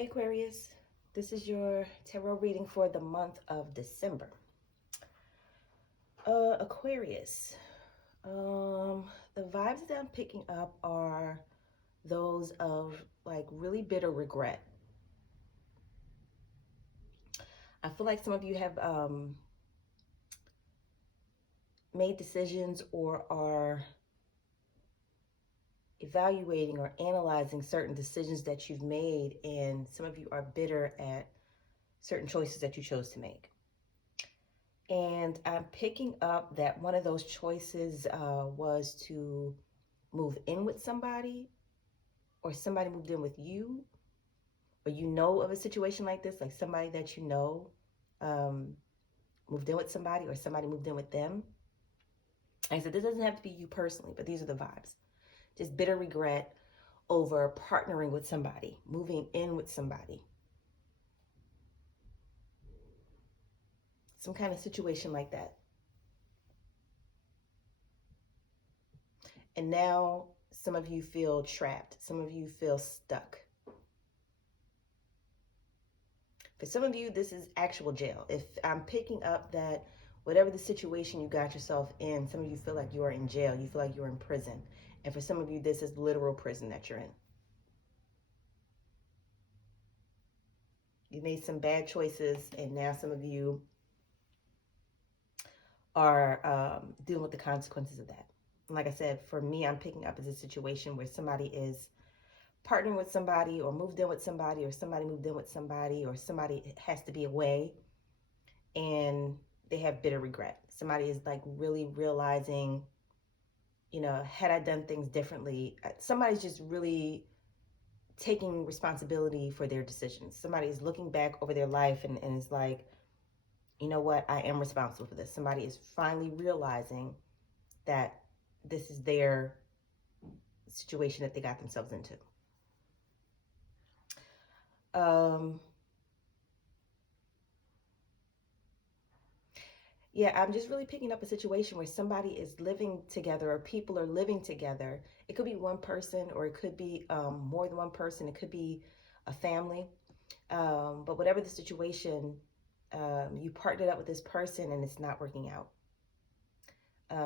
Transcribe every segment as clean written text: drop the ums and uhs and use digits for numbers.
Hey Aquarius, this is your tarot reading for the month of December. Aquarius, the vibes that I'm picking up are those of like really bitter regret. I feel like some of you have made decisions or are evaluating or analyzing certain decisions that you've made, and some of you are bitter at certain choices that you chose to make. And I'm picking up that one of those choices was to move in with somebody, or somebody moved in with you, or you know of a situation like this, like somebody that you know um, moved in with somebody, or somebody moved in with them. And I said, this doesn't have to be you personally, but these are the vibes. Just bitter regret over partnering with somebody, moving in with somebody. Some kind of situation like that. And now some of you feel trapped. Some of you feel stuck. For some of you, this is actual jail. If I'm picking up that whatever the situation you got yourself in, some of you feel like you're in jail. You feel like you're in prison. And for some of you, this is literal prison that you're in. You made some bad choices, and now some of you are dealing with the consequences of that. And like I said, for me, I'm picking up as a situation where somebody is partnering with somebody, or moved in with somebody, or somebody moved in with somebody, or somebody has to be away and they have bitter regret. Somebody is like really realizing, had I done things differently, somebody's just really taking responsibility for their decisions. Somebody is looking back over their life and is like, you know what, I am responsible for this. Somebody is finally realizing that this is their situation that they got themselves into. Um, Yeah, I'm just really picking up a situation where somebody is living together, or people are living together. It could be one person, or it could be more than one person. It could be a family. But whatever the situation, you partnered up with this person and it's not working out.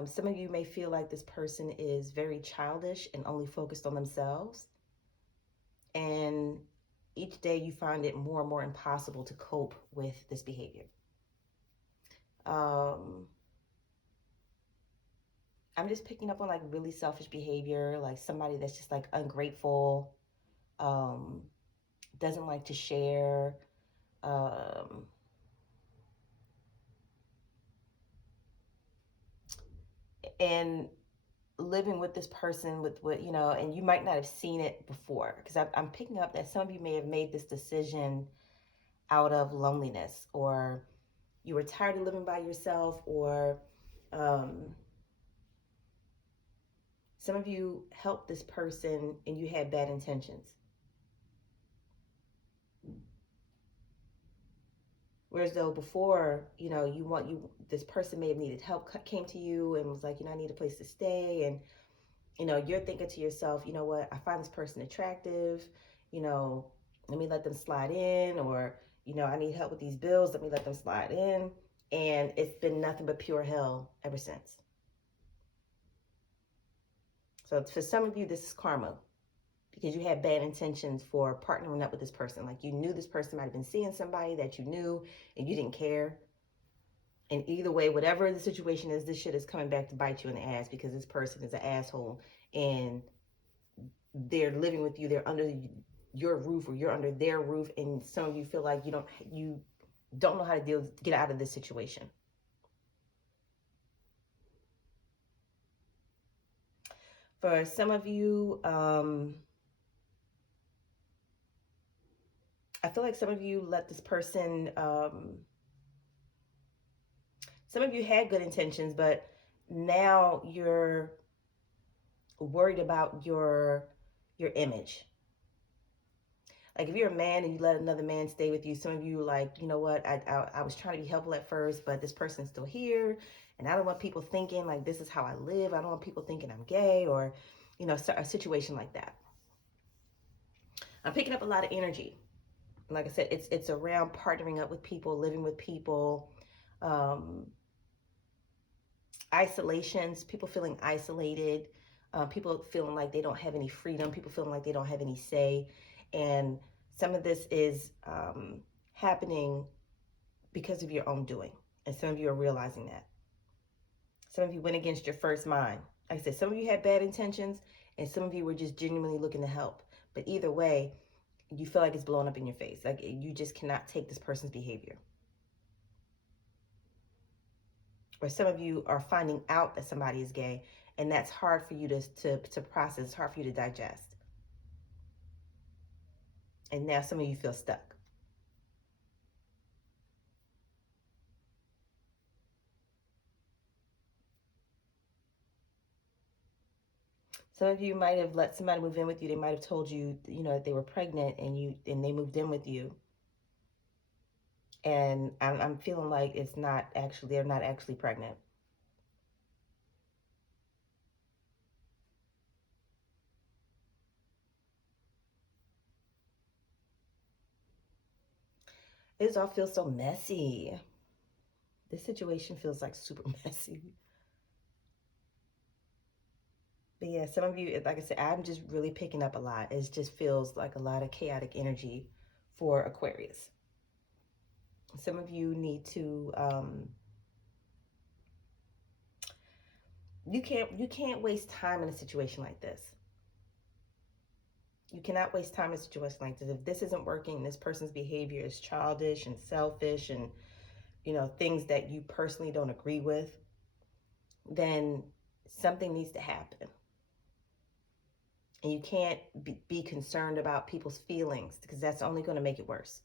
Some of you may feel like this person is very childish and only focused on themselves. And each day you find it more and more impossible to cope with this behavior. Um, I'm just picking up on like really selfish behavior, like somebody that's just like ungrateful, um, doesn't like to share, um, and living with this person with what, and you might not have seen it before, because I'm picking up that some of you may have made this decision out of loneliness, or you were tired of living by yourself, or um, some of you helped this person and you had bad intentions. Whereas though before, this person may have needed help, came to you and was like, I need a place to stay. And, you're thinking to yourself, you know what, I find this person attractive, you know, let me let them slide in, or, I need help with these bills, let me let them slide in. And it's been nothing but pure hell ever since. So for some of you, this is karma, because you had bad intentions for partnering up with this person. Like you knew this person might have been seeing somebody that you knew and you didn't care. And either way, whatever the situation is, this shit is coming back to bite you in the ass, because this person is an asshole and they're living with you. They're under your roof, or you're under their roof, and some of you feel like you don't know how to get out of this situation. For some of you, I feel like some of you let this person. Some of you had good intentions, but now you're worried about your image. Like if you're a man and you let another man stay with you, some of you like, you know what, I was trying to be helpful at first, but this person's still here, and I don't want people thinking like this is how I live. I don't want people thinking I'm gay, or, a situation like that. I'm picking up a lot of energy. Like I said, it's around partnering up with people, living with people, um, isolations, people feeling isolated, people feeling like they don't have any freedom, people feeling like they don't have any say. And some of this is happening because of your own doing. And some of you are realizing that. Some of you went against your first mind. Like I said, some of you had bad intentions, and some of you were just genuinely looking to help. But either way, you feel like it's blowing up in your face. Like you just cannot take this person's behavior. Or some of you are finding out that somebody is gay, and that's hard for you to process. It's hard for you to digest. And now some of you feel stuck. Some of you might have let somebody move in with you. They might have told you, that they were pregnant, and they moved in with you. And I'm feeling like they're not actually pregnant. This all feels so messy. This situation feels like super messy. But yeah, some of you, like I said, I'm just really picking up a lot. It just feels like a lot of chaotic energy for Aquarius. Some of you need to you can't waste time in a situation like this. You cannot waste time in a situation like this. If this isn't working, this person's behavior is childish and selfish and things that you personally don't agree with, then something needs to happen. And you can't be concerned about people's feelings because that's only going to make it worse.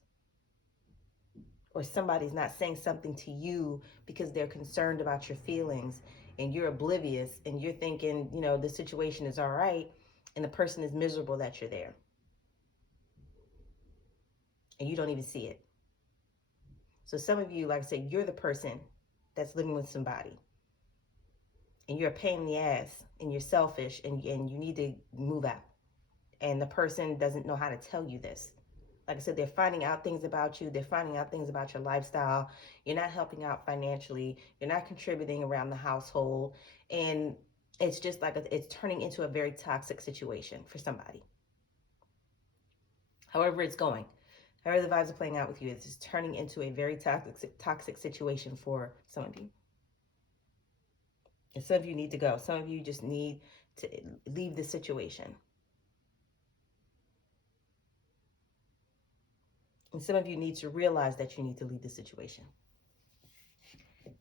Or somebody's not saying something to you because they're concerned about your feelings and you're oblivious and you're thinking, the situation is all right, and the person is miserable that you're there. And you don't even see it. So some of you, like I said, you're the person that's living with somebody. And you're a pain in the ass and you're selfish and you need to move out. And the person doesn't know how to tell you this. Like I said, they're finding out things about you. They're finding out things about your lifestyle. You're not helping out financially. You're not contributing around the household. And it's just like it's turning into a very toxic situation for somebody. However it's going, however the vibes are playing out with you, it's just turning into a very toxic situation for some of you. And some of you need to go. Some of you just need to leave the situation. And some of you need to realize that you need to leave the situation.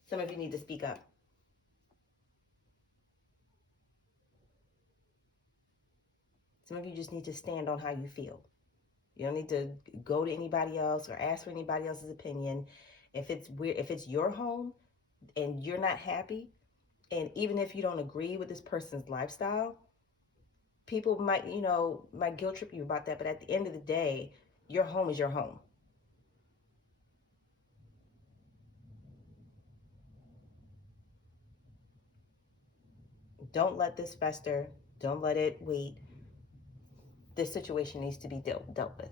Some of you need to speak up. Some of you just need to stand on how you feel. You don't need to go to anybody else or ask for anybody else's opinion. If it's your home and you're not happy, and even if you don't agree with this person's lifestyle, people might guilt trip you about that. But at the end of the day, your home is your home. Don't let this fester. Don't let it wait. This situation needs to be dealt with.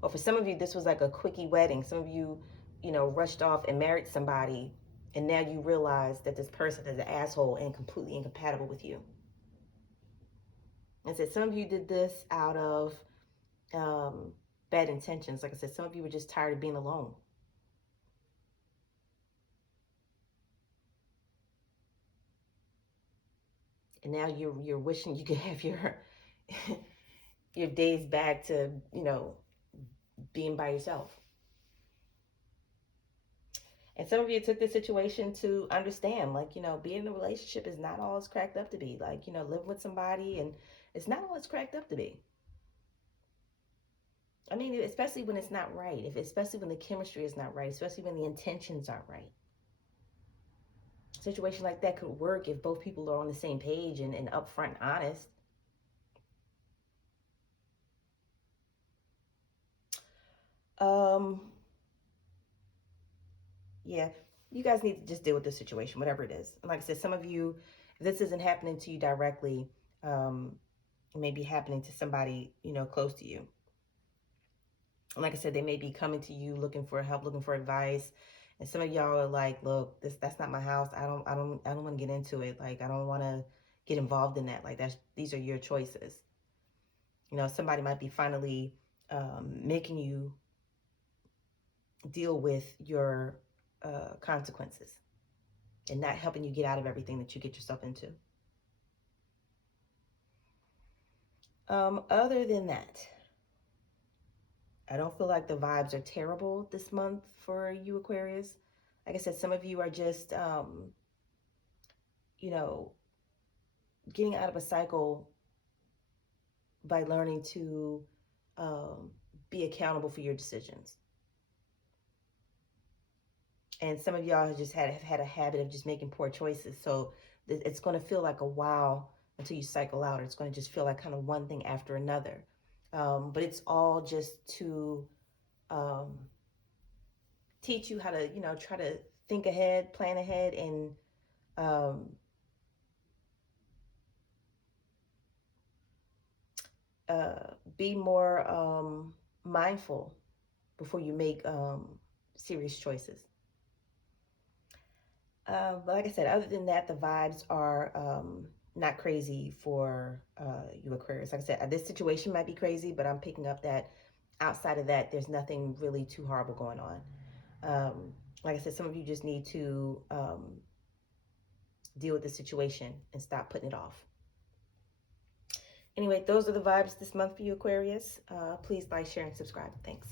Or for some of you, this was like a quickie wedding. Some of you, rushed off and married somebody, and now you realize that this person is an asshole and completely incompatible with you. And said some of you did this out of bad intentions. Like I said, some of you were just tired of being alone. And now you're wishing you could have your your days back to being by yourself. And some of you took this situation to understand, like, being in a relationship is not all it's cracked up to be. Like, living with somebody, and it's not all it's cracked up to be. I mean, especially when it's not right. Especially when the chemistry is not right. Especially when the intentions aren't right. A situation like that could work if both people are on the same page and upfront and honest. Yeah, you guys need to just deal with the situation, whatever it is. And like I said, some of you, if this isn't happening to you directly, it may be happening to somebody, close to you. Like I said, they may be coming to you looking for help, looking for advice. And some of y'all are like, look, that's not my house. I don't want to get into it. Like, I don't want to get involved in that. Like, these are your choices. You know, somebody might be finally making you deal with your consequences and not helping you get out of everything that you get yourself into. Other than that, I don't feel like the vibes are terrible this month for you, Aquarius. Like I said, some of you are just, you know, getting out of a cycle by learning to um, be accountable for your decisions. And some of y'all have just have had a habit of just making poor choices. So it's going to feel like a while until you cycle out, or it's going to just feel like kind of one thing after another. But it's all just to um, teach you how to, try to think ahead, plan ahead, and um, be more mindful before you make serious choices. But like I said, other than that, the vibes are not crazy for you, Aquarius. Like I said, this situation might be crazy, but I'm picking up that outside of that, there's nothing really too horrible going on. Like I said, some of you just need to deal with the situation and stop putting it off. Anyway, those are the vibes this month for you, Aquarius. Please like, share, and subscribe. Thanks.